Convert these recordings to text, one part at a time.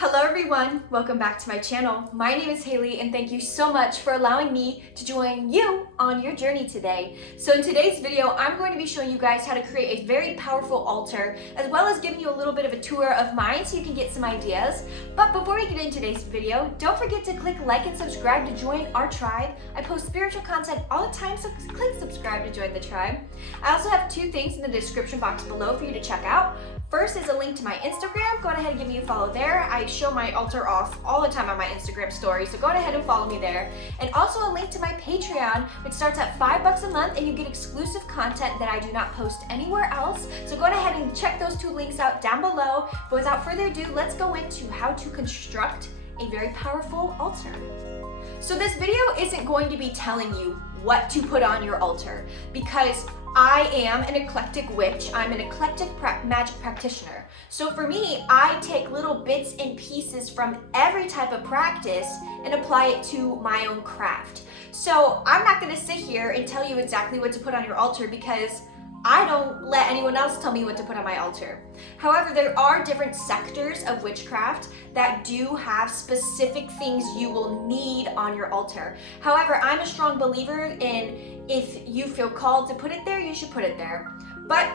Hello everyone, welcome back to my channel. My name is Hayley and thank you so much for allowing me to join you on your journey today. So in today's video, I'm going to be showing you guys how to create a very powerful altar, as well as giving you a little bit of a tour of mine so you can get some ideas. But before we get into today's video, don't forget to click like and subscribe to join our tribe. I post spiritual content all the time, so click subscribe to join the tribe. I also have two things in the description box below for you to check out. First is a link to my Instagram. Go ahead and give me a follow there. I show my altar off all the time on my Instagram story, so go ahead and follow me there. And also a link to my Patreon, which starts at $5 a month, and you get exclusive content that I do not post anywhere else. So go ahead and check those two links out down below. But without further ado, let's go into how to construct a very powerful altar. So this video isn't going to be telling you what to put on your altar, because I am an eclectic witch. I'm an eclectic magic practitioner. So for me, I take little bits and pieces from every type of practice and apply it to my own craft. So I'm not going to sit here and tell you exactly what to put on your altar, because I don't let anyone else tell me what to put on my altar. However, there are different sectors of witchcraft that do have specific things you will need on your altar. However, I'm a strong believer in if you feel called to put it there, you should put it there. But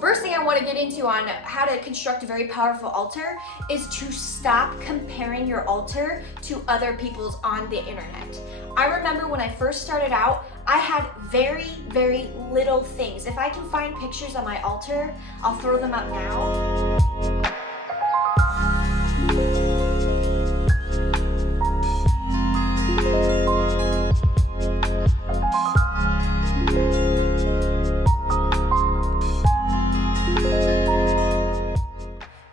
first thing I want to get into on how to construct a very powerful altar is to stop comparing your altar to other people's on the internet. I remember when I first started out, I had very, very little things. If I can find pictures on my altar, I'll throw them up now.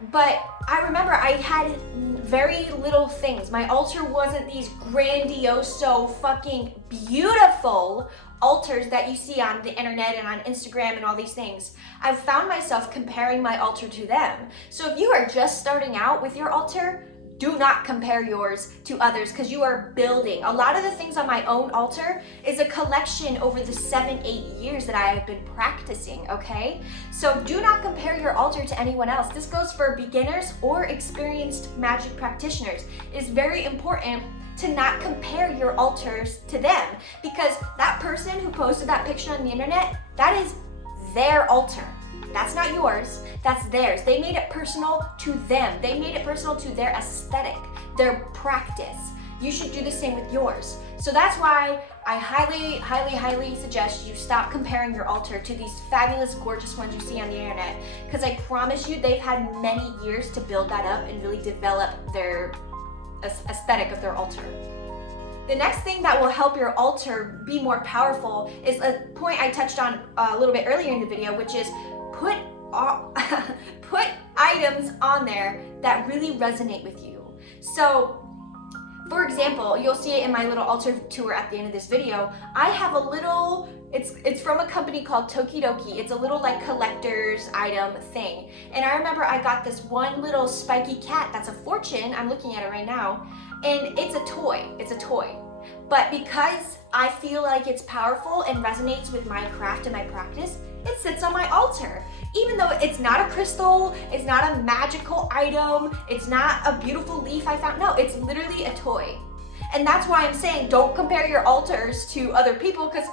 But I remember I had very little things. My altar wasn't these grandiose, so fucking beautiful altars that you see on the internet and on Instagram and all these things. I've found myself comparing my altar to them. So if you are just starting out with your altar, do not compare yours to others, because you are building. A lot of the things on my own altar is a collection over the 7-8 years that I have been practicing, okay? So do not compare your altar to anyone else. This goes for beginners or experienced magic practitioners. It is very important to not compare your altars to them, because that person who posted that picture on the internet, that is their altar. That's not yours, that's theirs. They made it personal to them. They made it personal to their aesthetic, their practice. You should do the same with yours. So that's why I highly, highly, highly suggest you stop comparing your altar to these fabulous, gorgeous ones you see on the internet, because I promise you they've had many years to build that up and really develop their aesthetic of their altar. The next thing that will help your altar be more powerful is a point I touched on a little bit earlier in the video, which is put items on there that really resonate with you. So, for example, you'll see it in my little altar tour at the end of this video. I have a little, it's from a company called Tokidoki. It's a little like collector's item thing. And I remember I got this one little spiky cat that's a fortune. I'm looking at it right now. And it's a toy. But because I feel like it's powerful and resonates with my craft and my practice, it sits on my altar. Even though it's not a crystal, it's not a magical item, it's not a beautiful leaf I found. No, it's literally a toy. And that's why I'm saying don't compare your altars to other people, because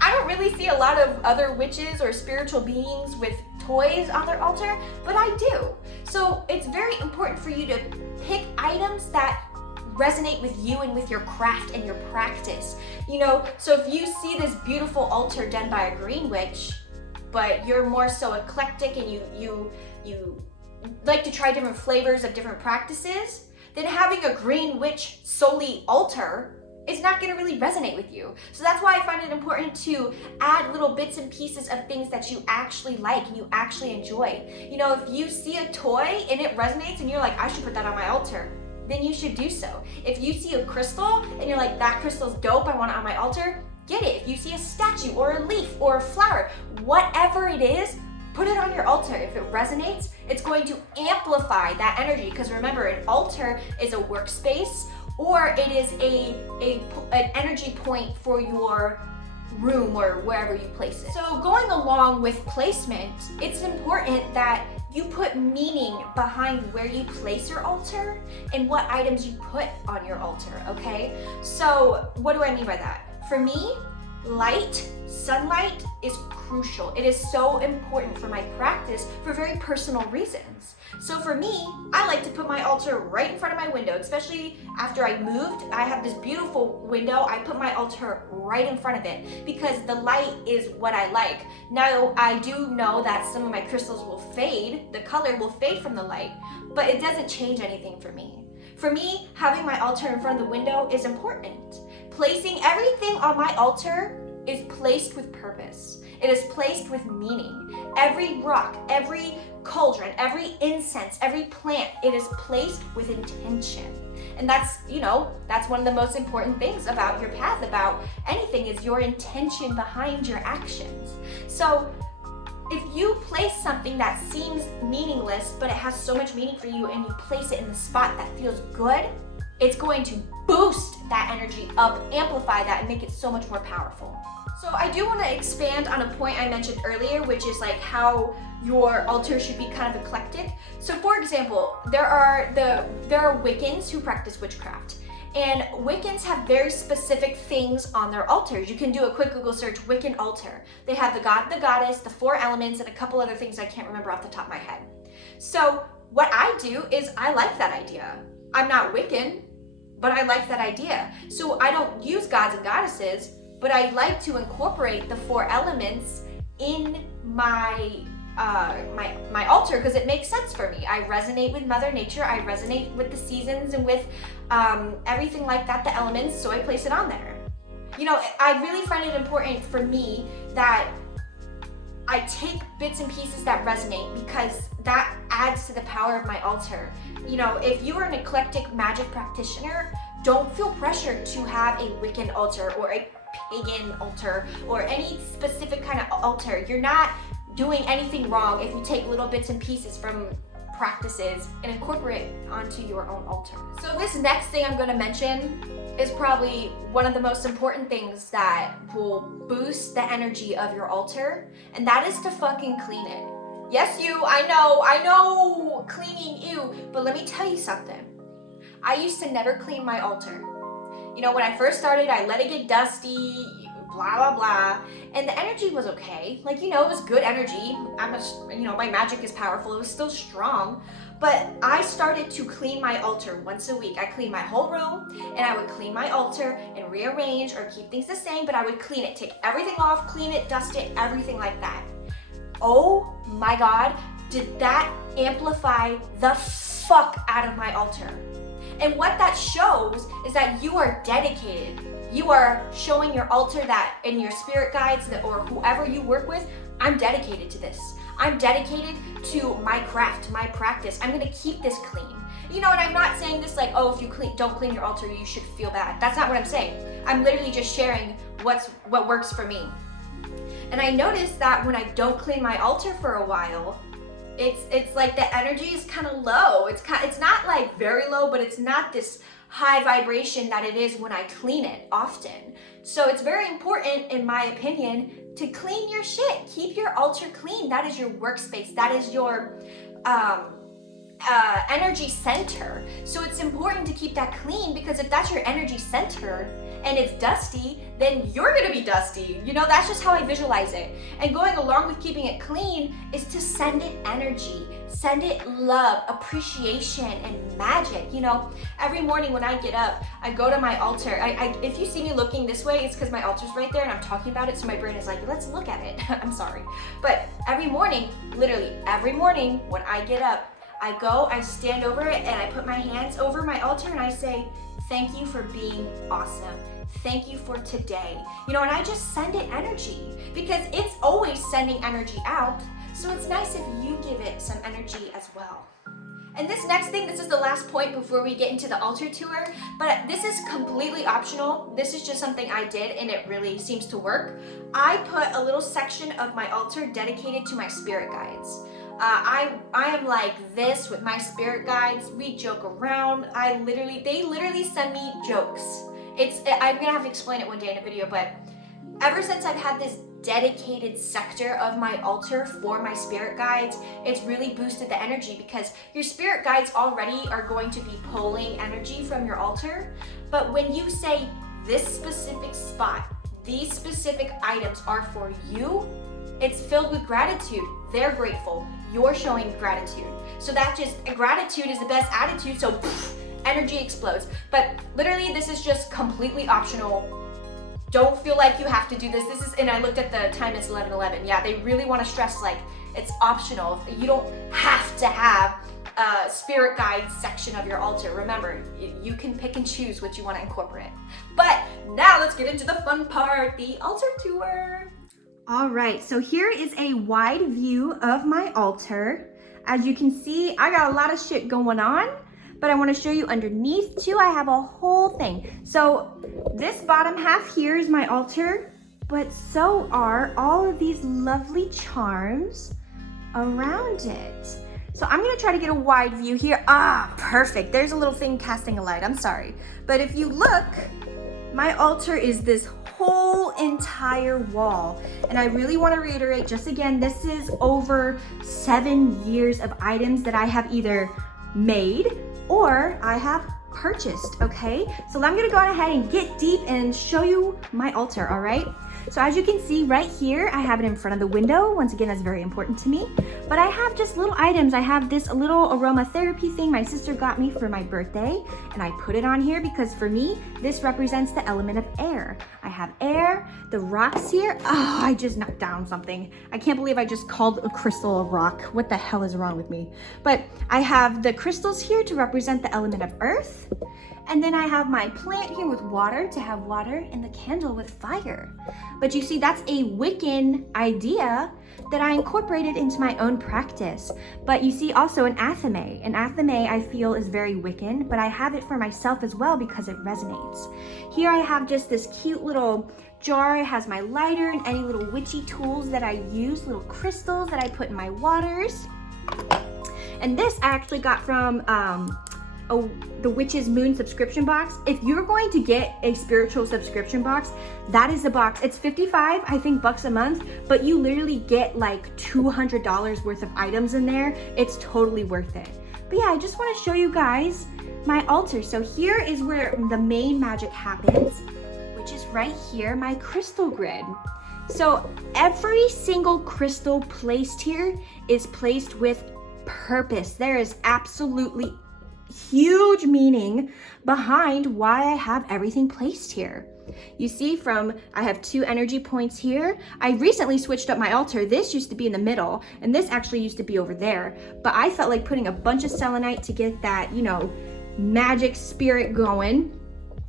I don't really see a lot of other witches or spiritual beings with toys on their altar, but I do. So it's very important for you to pick items that resonate with you and with your craft and your practice. You know, so if you see this beautiful altar done by a green witch, but you're more so eclectic and you like to try different flavors of different practices, then having a green witch solely altar is not going to really resonate with you. So that's why I find it important to add little bits and pieces of things that you actually like and you actually enjoy. You know, if you see a toy and it resonates and you're like, I should put that on my altar, then you should do so. If you see a crystal and you're like, that crystal's dope, I want it on my altar, get it. If you see a statue or a leaf or a flower, whatever it is, put it on your altar. If it resonates, it's going to amplify that energy, because remember, an altar is a workspace, or it is an energy point for your room or wherever you place it. So going along with placement, it's important that you put meaning behind where you place your altar and what items you put on your altar, okay? So what do I mean by that? For me, light, sunlight is crucial. It is so important for my practice for very personal reasons. So for me, I like to put my altar right in front of my window, especially after I moved. I have this beautiful window. I put my altar right in front of it because the light is what I like. Now, I do know that some of my crystals will fade, the color will fade from the light, but it doesn't change anything for me. For me, having my altar in front of the window is important. Placing everything on my altar is placed with purpose. It is placed with meaning. Every rock, every cauldron, every incense, every plant, it is placed with intention. And that's, that's one of the most important things about your path, about anything, is your intention behind your actions. So if you place something that seems meaningless, but it has so much meaning for you, and you place it in the spot that feels good, it's going to boost that energy up, amplify that, and make it so much more powerful. So I do want to expand on a point I mentioned earlier, which is like how your altar should be kind of eclectic. So for example, there are Wiccans who practice witchcraft, and Wiccans have very specific things on their altars. You can do a quick Google search, Wiccan altar. They have the god, the goddess, the 4 elements, and a couple other things I can't remember off the top of my head. So what I do is I like that idea. I'm not Wiccan, but I like that idea. So I don't use gods and goddesses, but I like to incorporate the 4 elements in my my altar because it makes sense for me. I resonate with Mother Nature. I resonate with the seasons and with everything like that, the elements, so I place it on there. I really find it important for me that I take bits and pieces that resonate because that adds to the power of my altar. If you are an eclectic magic practitioner, don't feel pressured to have a Wiccan altar or a pagan altar or any specific kind of altar. You're not doing anything wrong if you take little bits and pieces from practices and incorporate it onto your own altar. So this next thing I'm going to mention is probably one of the most important things that will boost the energy of your altar, and that is to fucking clean it. Yes, I know, cleaning, ew, but let me tell you something. I used to never clean my altar. When I first started, I let it get dusty, blah, blah, blah, and the energy was okay. It was good energy. My magic is powerful. It was still strong, but I started to clean my altar once a week. I cleaned my whole room, and I would clean my altar and rearrange or keep things the same, but I would clean it, take everything off, clean it, dust it, everything like that. Oh my God, did that amplify the fuck out of my altar. And what that shows is that you are dedicated. You are showing your altar that, and your spirit guides or whoever you work with, I'm dedicated to this. I'm dedicated to my craft, my practice. I'm gonna keep this clean. And I'm not saying this like, oh, if you don't clean your altar, you should feel bad. That's not what I'm saying. I'm literally just sharing what works for me. And I noticed that when I don't clean my altar for a while, it's like the energy is kind of low. It's not like very low, but it's not this high vibration that it is when I clean it often. So it's very important, in my opinion, to clean your shit. Keep your altar clean. That is your workspace. That is your energy center. So it's important to keep that clean, because if that's your energy center and it's dusty, then you're gonna be dusty. That's just how I visualize it. And going along with keeping it clean is to send it energy, send it love, appreciation, and magic. Every morning when I get up, I go to my altar. If you see me looking this way, it's because my altar's right there and I'm talking about it, so my brain is like, let's look at it. I'm sorry. But every morning, literally every morning when I get up, I go, I stand over it, and I put my hands over my altar and I say, thank you for being awesome. Thank you for today. And I just send it energy, because it's always sending energy out. So it's nice if you give it some energy as well. And this next thing, this is the last point before we get into the altar tour, but this is completely optional. This is just something I did and it really seems to work. I put a little section of my altar dedicated to my spirit guides. I am like this with my spirit guides. We joke around. They literally send me jokes. I'm gonna have to explain it one day in a video, but ever since I've had this dedicated sector of my altar for my spirit guides, it's really boosted the energy because your spirit guides already are going to be pulling energy from your altar. But when you say this specific spot, these specific items are for you, it's filled with gratitude. They're grateful. You're showing gratitude. So that just, gratitude is the best attitude, so energy explodes. But literally, this is just completely optional. Don't feel like you have to do this. This is, and I looked at the time, it's 11:11. Yeah, they really want to stress like it's optional. You don't have to have a spirit guide section of your altar. Remember, you can pick and choose what you want to incorporate. But now let's get into the fun part, the altar tour. All right, so here is a wide view of my altar. As you can see, I got a lot of shit going on, but I want to show you underneath too. I have a whole thing. So this bottom half here is my altar, but so are all of these lovely charms around it. So I'm gonna try to get a wide view here. Ah, perfect. There's a little thing casting a light, I'm sorry. But if you look, my altar is this whole entire wall. And I really want to reiterate, just again, this is over 7 years of items that I have either made or I have purchased, okay? So I'm gonna go ahead and get deep and show you my altar, all right? So as you can see right here, I have it in front of the window. Once again, that's very important to me. But I have just little items. I have this little aromatherapy thing my sister got me for my birthday, and I put it on here because for me, this represents the element of air. I have air, the rocks here. Oh, I just knocked down something. I can't believe I just called a crystal a rock. What the hell is wrong with me? But I have the crystals here to represent the element of earth. And then I have my plant here with water to have water, and the candle with fire. But you see, that's a Wiccan idea that I incorporated into my own practice. But you see also an athame. An athame I feel is very Wiccan, but I have it for myself as well because it resonates. Here I have just this cute little jar. It has my lighter and any little witchy tools that I use, little crystals that I put in my waters. And this I actually got from the Witch's Moon subscription box. If you're going to get a spiritual subscription box, that is the box. It's 55, I think, bucks a month, but you literally get like $200 worth of items in there. It's totally worth it. But yeah, I just want to show you guys my altar. So here is where the main magic happens, which is right here, my crystal grid. So every single crystal placed here is placed with purpose. There is absolutely huge meaning behind why I have everything placed here. You see, I have 2 energy points here. I recently switched up my altar. This used to be in the middle, and this actually used to be over there. But I felt like putting a bunch of selenite to get that, you know, magic spirit going.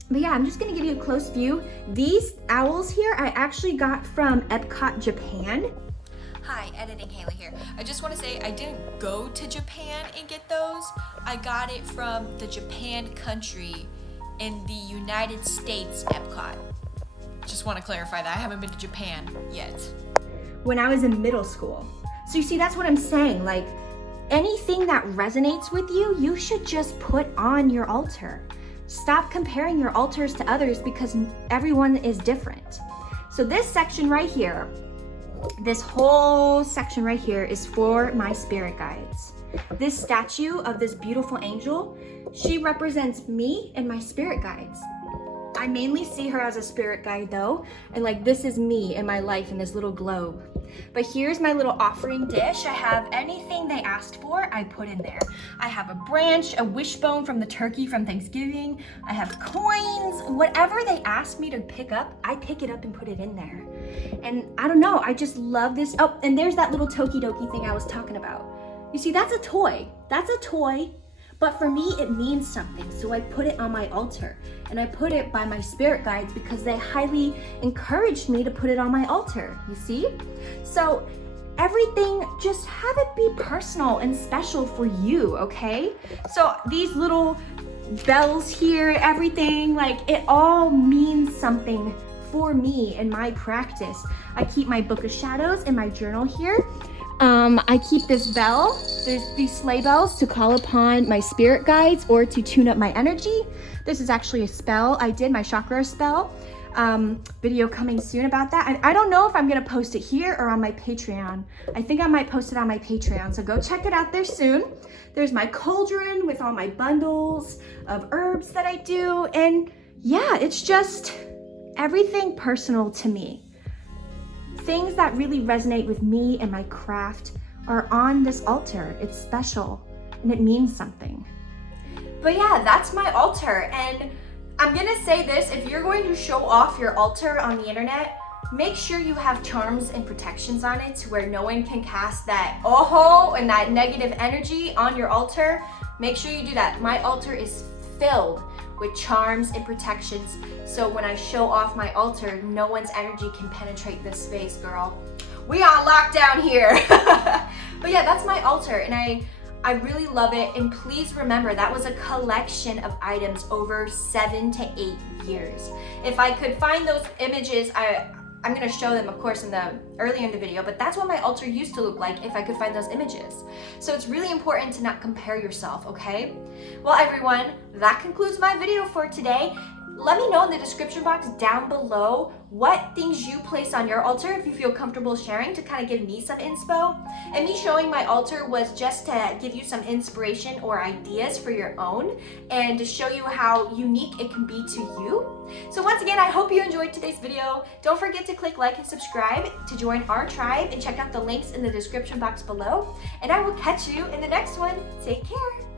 But yeah, I'm just gonna give you a close view. These owls here, I actually got from Epcot, Japan. Hi, Editing Hayley here. I just want to say I didn't go to Japan and get those. I got it from the Japan country in the United States Epcot. Just want to clarify that. I haven't been to Japan yet. When I was in middle school. So you see, that's what I'm saying. Like, anything that resonates with you, you should just put on your altar. Stop comparing your altars to others because everyone is different. So this section right here, this whole section right here is for my spirit guides. This statue of this beautiful angel, she represents me and my spirit guides. I mainly see her as a spirit guide though, and like this is me in my life in this little globe. But here's my little offering dish. I have anything they asked for, I put in there. I have a branch, a wishbone from the turkey from Thanksgiving. I have coins, whatever they asked me to pick up, I pick it up and put it in there. And I don't know, I just love this. Oh, and there's that little Tokidoki thing I was talking about. You see, that's a toy. That's a toy. But for me, it means something. So I put it on my altar, and I put it by my spirit guides because they highly encouraged me to put it on my altar, you see? So everything, just have it be personal and special for you, okay? So these little bells here, everything, like it all means something for me in my practice. I keep my Book of Shadows in my journal here. I keep this bell. There's these sleigh bells to call upon my spirit guides or to tune up my energy. This is actually a spell I did, my chakra spell. video coming soon about that. And I don't know if I'm gonna post it here or on my Patreon. I think I might post it on my Patreon, so go check it out there soon. There's my cauldron with all my bundles of herbs that I do. And yeah, it's just everything personal to me. Things that really resonate with me and my craft are on this altar. It's special and it means something. But yeah, that's my altar. And I'm gonna say this, if you're going to show off your altar on the internet, make sure you have charms and protections on it to where no one can cast that oh and that negative energy on your altar. Make sure you do that. My altar is filled with charms and protections, so when I show off my altar, no one's energy can penetrate this space, girl. We on lockdown here. But yeah, that's my altar, and I really love it. And please remember, that was a collection of items over 7 to 8 years. If I could find those images, I'm gonna show them, of course, earlier in the video, but that's what my altar used to look like if I could find those images. So it's really important to not compare yourself, okay? Well, everyone, that concludes my video for today. Let me know in the description box down below what things you place on your altar, if you feel comfortable sharing, to kind of give me some inspo. And me showing my altar was just to give you some inspiration or ideas for your own, and to show you how unique it can be to you. So once again, I hope you enjoyed today's video. Don't forget to click like and subscribe to join our tribe, and check out the links in the description box below. And I will catch you in the next one. Take care.